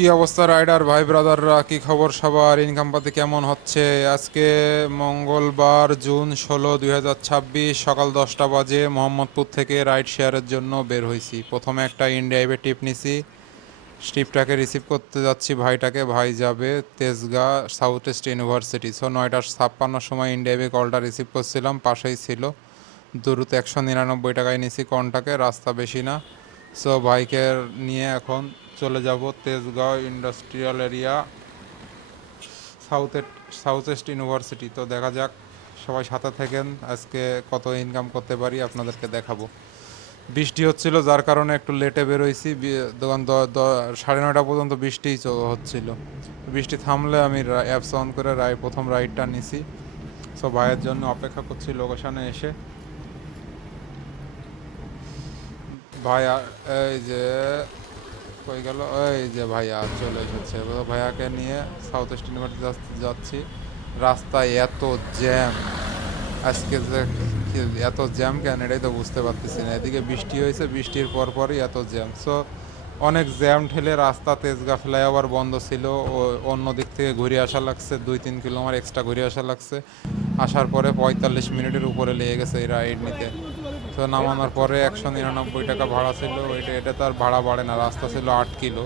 কি অবস্থা রাইডার ভাই ব্রাদাররা, কি খবর সবার? ইনকাম পাতি কেমন হচ্ছে? আজকে মঙ্গলবার জুন 16, 2026 সকাল 10টা বাজে মোহাম্মদপুর থেকে রাইড শেয়ারের জন্য বের হয়েছি। প্রথমে একটা ইন্ডিয়াইভে টিপ নিছি, স্টিপটাকে রিসিভ করতে যাচ্ছি ভাইটাকে। ভাই যাবে তেজগাঁ সাউথ ইস্ট ইউনিভার্সিটি। 9টা 56 সময় ইন্ডিয়াইভে কলটা রিসিভ করছিলাম, পাশেই ছিল। দূরত্ব 199 টাকায় নিছি কনটাকে, রাস্তা বেশি না। ভাইকে নিয়ে এখন চলে যাব Tejgaon industrial area south south east university. তো দেখা যাক, সবাই সাথে থাকেন। আজকে কত ইনকাম করতে পারি আপনাদেরকে দেখাবো। বৃষ্টি হচ্ছিল যার কারণে একটু লেটে বেরোইছি। দোকান 9:30 পর্যন্ত বৃষ্টিই হচ্ছিল। বৃষ্টি থামলে আমি অ্যাপস অন করে প্রথম রাইডটা নিছি। ভাইয়ের জন্য অপেক্ষা করছি লোকেশনে এসে। ভাই এই যে কই গেল, এই যে ভাইয়া চলে এসেছে। ভাইয়াকে নিয়ে সাউথ ইস্ট ইউনিভার্সিটি যাচ্ছি। রাস্তায় এত জ্যাম আজকে যে, এত জ্যাম কেন এটাই তো বুঝতে পারতেছি না। এদিকে বৃষ্টি হয়েছে, বৃষ্টির পরপরই এত জ্যাম। অনেক জ্যাম ঠেলে রাস্তা তেজগাঁ ফ্লাইওভার বন্ধ ছিল। ও অন্য দিক থেকে ঘুরে আসা লাগছে, 2-3 কিলোমিটার এক্সট্রা ঘুরে আসা লাগছে। আসার পরে 45 মিনিটের উপরে লেগে গেছে এই রাইড নিতে। নামানোর পরে 199 টাকা ভাড়া ছিল। এটা তার ভাড়া বাড়ে না, রাস্তা ছিল 8 কিলো,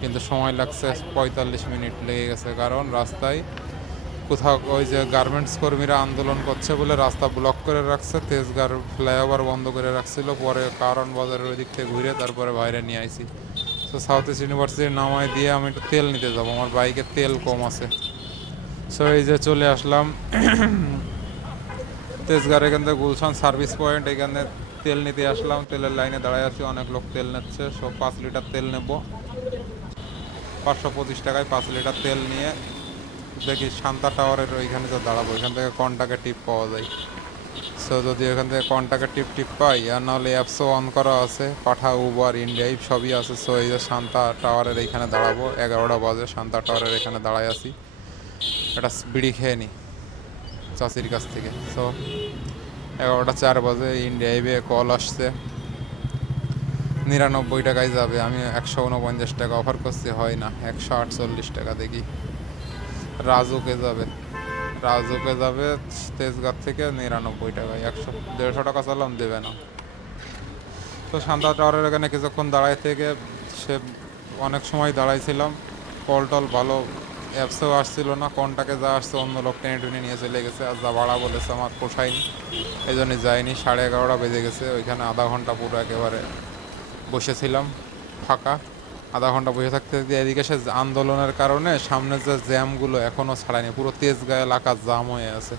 কিন্তু সময় লাগছে 45 মিনিট লেগে গেছে। কারণ রাস্তায় কোথাও ওই যে গার্মেন্টস কর্মীরা আন্দোলন করছে বলে রাস্তা ব্লক করে রাখছে, তেজগাঁর ফ্লাইওভার বন্ধ করে রাখছিল। পরে কারণ বাজারের ওই দিক থেকে ঘুরে তারপরে বাইরে নিয়ে আইছি। সাউথ ইস্ট ইউনিভার্সিটির নামায় দিয়ে আমি একটু তেল নিতে যাবো, আমার বাইকে তেল কম আছে। এই যে চলে আসলাম তেজগাঁর এখান থেকে গুলশান সার্ভিস পয়েন্ট, এখানে তেল নিতে আসলাম। তেলের লাইনে দাঁড়ায় আছি, অনেক লোক তেল নিচ্ছে। 5 লিটার তেল নেব, 525 টাকায় 5 লিটার তেল নিয়ে দেখি শান্তা টাওয়ারের ওইখানে যে দাঁড়াবো, এখান থেকে কন্টাক্টে টিপ পাওয়া যায়। যদি এখান থেকে কন্টাক্টে টিপ পাই, আর নাহলে অ্যাপসও অন করা আছে, পাঠা, উবার, ইন্ডিয়া সবই আছে। এই যে শান্তা টাওয়ারের এইখানে দাঁড়াবো, 11টা বাজে শান্তা টাওয়ারের এখানে দাঁড়ায় আছি। একটা বিড়ি খেয়ে নিই চাষির কাছ থেকে। 11টা 4 বাজে ইন্ডিয়া কল আসছে, 99 টাকায় যাবে। আমি 149 টাকা অফার করছি, হয় না। 148 টাকা দেখি। রাজুকে যাবে, রাজুকে যাবে তেজগাঁ থেকে 99 টাকায়। 150 টাকা চালাম, দেবে না। শান্তা টাওয়ারের এখানে কিছুক্ষণ দাঁড়ায় থেকে সে অনেক সময় দাঁড়াইছিলাম। কল টল ভালো, অ্যাপসেও আসছিল না। কনটাকে যা আসছে অন্য লোক টেনে টুনে নিয়ে চলে গেছে। আর যা ভাড়া বলেছে আমার পোষায়নি, এই জন্যই যায়নি। 11:30 বেজে গেছে। ওইখানে আধা ঘন্টা পুরো একেবারে বসেছিলাম ফাঁকা। আধা ঘন্টা বসে থাকতে থাকতে এদিকে সে আন্দোলনের কারণে সামনে যে জ্যামগুলো এখনও ছাড়ায়নি, পুরো তেজগাঁ এলাকা জাম হয়ে আছে।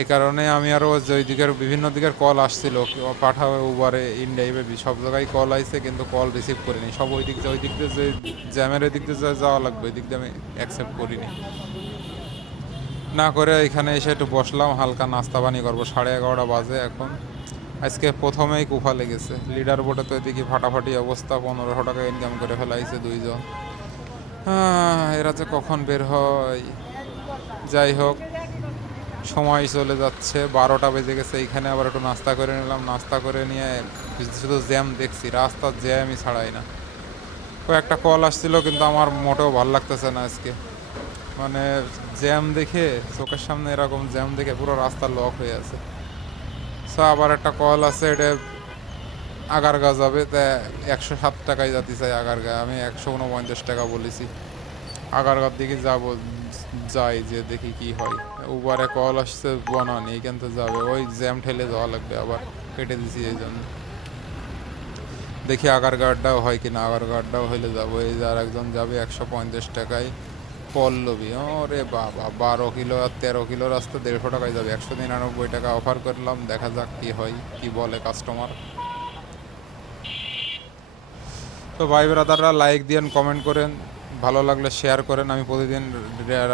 এই কারণে আমি আরও যে ওই দিকের বিভিন্ন দিকের কল আসছিল, পাঠাও, উবারে, ইন্ডিয়াইভে সব জায়গায় কল আইছে, কিন্তু কল রিসিভ করিনি। সব ওই দিক দিয়ে যে জ্যামের ওই দিক দিয়ে যাওয়া লাগবে, ওই দিক দিয়ে আমি অ্যাকসেপ্ট করিনি। না করে এখানে এসে একটু বসলাম, হালকা নাস্তা পানি করবো। 11:30 বাজে এখন। আজকে প্রথমেই কুফা লেগেছে। লিডার বোর্ডে তো এদিকে ফাটাফাটি অবস্থা, 1500 টাকা ইনকাম করে ফেলাইছে দুইজন। এরা যে কখন বের হয়। যাই হোক, সময় চলে যাচ্ছে, 12টা বেজে গেছে। এইখানে আবার একটু নাস্তা করে নিলাম। নাস্তা করে নিয়ে শুধু জ্যাম দেখছি, রাস্তার জ্যামই ছাড়াই না। কয়েকটা কল আসছিল, কিন্তু আমার মোটেও ভালো লাগতেছে না আজকে। মানে জ্যাম দেখে, চোখের সামনে এরকম জ্যাম দেখে পুরো রাস্তা লক হয়ে আছে। আবার একটা কল আছে, এটা আগারগা যাবে, তা 107 টাকায় যেতে চাই আগারগা। আমি 149 টাকা বলেছি। আগারগার দিকে যাবো, যাই যে দেখি কি হয়। উবারে কল আসছে বনানি, এইখান থেকে যাবে, ওই জ্যাম ঠেলে যাওয়া লাগবে। আবার কেটে দিছি এই জন্য। দেখি আগারগাঁটাও হয় কিনা, আগারগাঁটাও হইলে যাবো। এই যে আর একজন যাবে 150 টাকায়, পল্লবী। ওরে বাবা, 12 কিলো আর 13 কিলো রাস্তা 150 টাকায় যাবে। 199 টাকা অফার করলাম, দেখা যাক কি হয়, কি বলে কাস্টমার। ভাই ব্রাদাররা, লাইক দিয়েন, কমেন্ট করেন, ভালো লাগলে শেয়ার করেন। আমি প্রতিদিন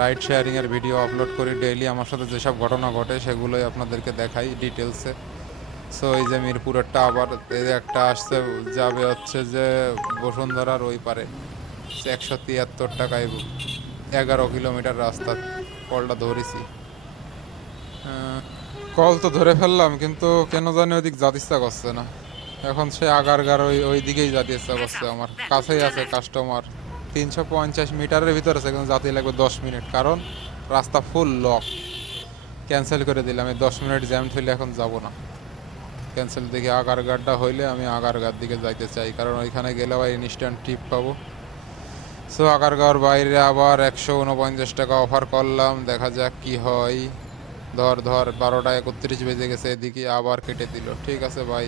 রাইড শেয়ারিংয়ের ভিডিও আপলোড করি ডেইলি। আমার সাথে যেসব ঘটনা ঘটে সেগুলোই আপনাদেরকে দেখাই ডিটেলসে। এই যে মিরপুরেরটা, আবার এই একটা আসছে, যাবে হচ্ছে যে বসুন্ধরার ওই পারে, 173 টাকায় 11 কিলোমিটার রাস্তা। কলটা ধরেছি, কল তো ধরে ফেললাম, কিন্তু কেন জানি ওইদিক যেতে ইচ্ছা করছে না। এখন সে আগারগার ওই দিকেই যেতে ইচ্ছা করছে। আমার কাছেই আছে কাস্টমার, 350 মিটারের ভিতরে আছে, কিন্তু যাতে লাগবে 10 মিনিট, কারণ রাস্তা ফুল লক। ক্যান্সেল করে দিলাম, এই 10 মিনিট জ্যাম হইলে এখন যাব না। ক্যান্সেল দেখি আগারগাঁওটা হইলে আমি আগারগাঁওর দিকে যাইতে চাই, কারণ ওইখানে গেলে ভাই ইনস্ট্যান্ট ট্রিপ পাবো। সো আগারগাঁওর বাইরে আবার 149 টাকা অফার করলাম, দেখা যাক কি হয়। ধর 12টা 31 বেজে গেছে, এদিকে আবার কেটে দিল। ঠিক আছে ভাই,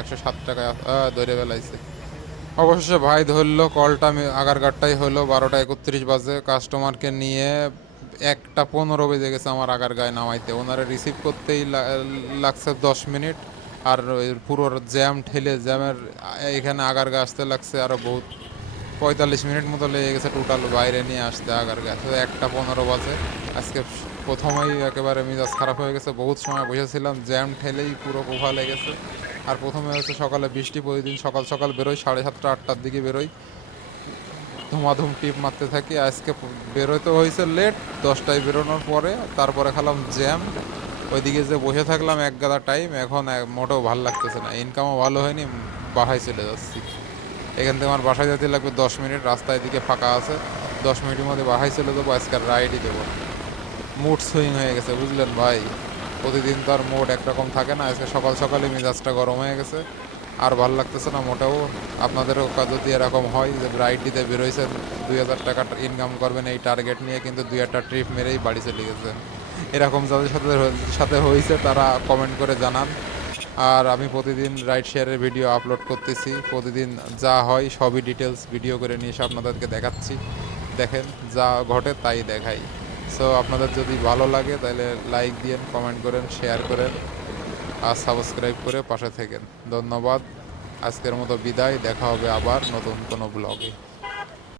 107 টাকা ধরে বেলাইছে। অবশেষে ভাই ধরলো, কলটা আমি আগারগাঁওটাই হলো। 12টা 31 বাজে, কাস্টমারকে নিয়ে 1টা 15 বেজে গেছে আমার আগারগাঁয়ে নামাইতে। ওনারা রিসিভ করতেই লাগছে 10 মিনিট, আর ওই পুরো জ্যাম ঠেলে জ্যামের এখানে আগারগাঁও আসতে লাগছে আরও বহুত 45 মিনিট মতো লেগে গেছে টোটাল বাইরে নিয়ে আসতে আগারগাঁও। তো 1টা 15 বাজে। আজকে প্রথমেই একেবারে মেজাজ খারাপ হয়ে গেছে, বহুত সময় বসেছিলাম, জ্যাম ঠেলেই পুরো কোফা লেগেছে। আর প্রথমে হচ্ছে সকালে বৃষ্টি, প্রতিদিন সকাল সকাল বেরোই, 7:30 8টার দিকে বেরোই, ধুমাধুম টিপ মারতে থাকি। আজকে বেরোতে হয়েছে লেট, 10টায় বেরোনোর পরে, তারপরে খেলাম জ্যাম। ওইদিকে যে বসে থাকলাম এক গাদা টাইম, এখন মোটেও ভালো লাগতেছে না, ইনকামও ভালো হয়নি, বাসায় চলে যাচ্ছি। এখান থেকে আমার বাসায় যেতে লাগবে 10 মিনিট, রাস্তা এদিকে ফাঁকা আছে, 10 মিনিটের মধ্যে বাসায় চলে যাবো। আজকাল রাইডই দেবো না, মুড সুইং হয়ে গেছে, বুঝলেন ভাই। প্রতিদিন তো আর মুড একরকম থাকে না, আজকে সকাল সকালই মেজাজটা গরম হয়ে গেছে, আর ভালো লাগতেছে না মোটেও। আপনাদেরও যদি এরকম হয় যে রাইড দিতে বেরোইছেন, 2000 টাকা ইনকাম করবেন এই টার্গেট নিয়ে, কিন্তু 2-1টা ট্রিপ মেরেই বাড়ি চলে গেছেন, এরকম যাদের সাথে সাথে হয়েছে তারা কমেন্ট করে জানান। আর আমি প্রতিদিন রাইড শেয়ারের ভিডিও আপলোড করতেছি, প্রতিদিন যা হয় সবই ডিটেলস ভিডিও করে নিয়ে এসে আপনাদেরকে দেখাচ্ছি। দেখেন, যা ঘটে তাই দেখাই। সো আপনাদের যদি ভালো লাগে তাহলে লাইক দিয়েন, কমেন্ট করেন, শেয়ার করেন, আর সাবস্ক্রাইব করে পাশে থাকেন। ধন্যবাদ। আজকের মতো বিদায়, দেখা হবে আবার নতুন কোনো ব্লগে।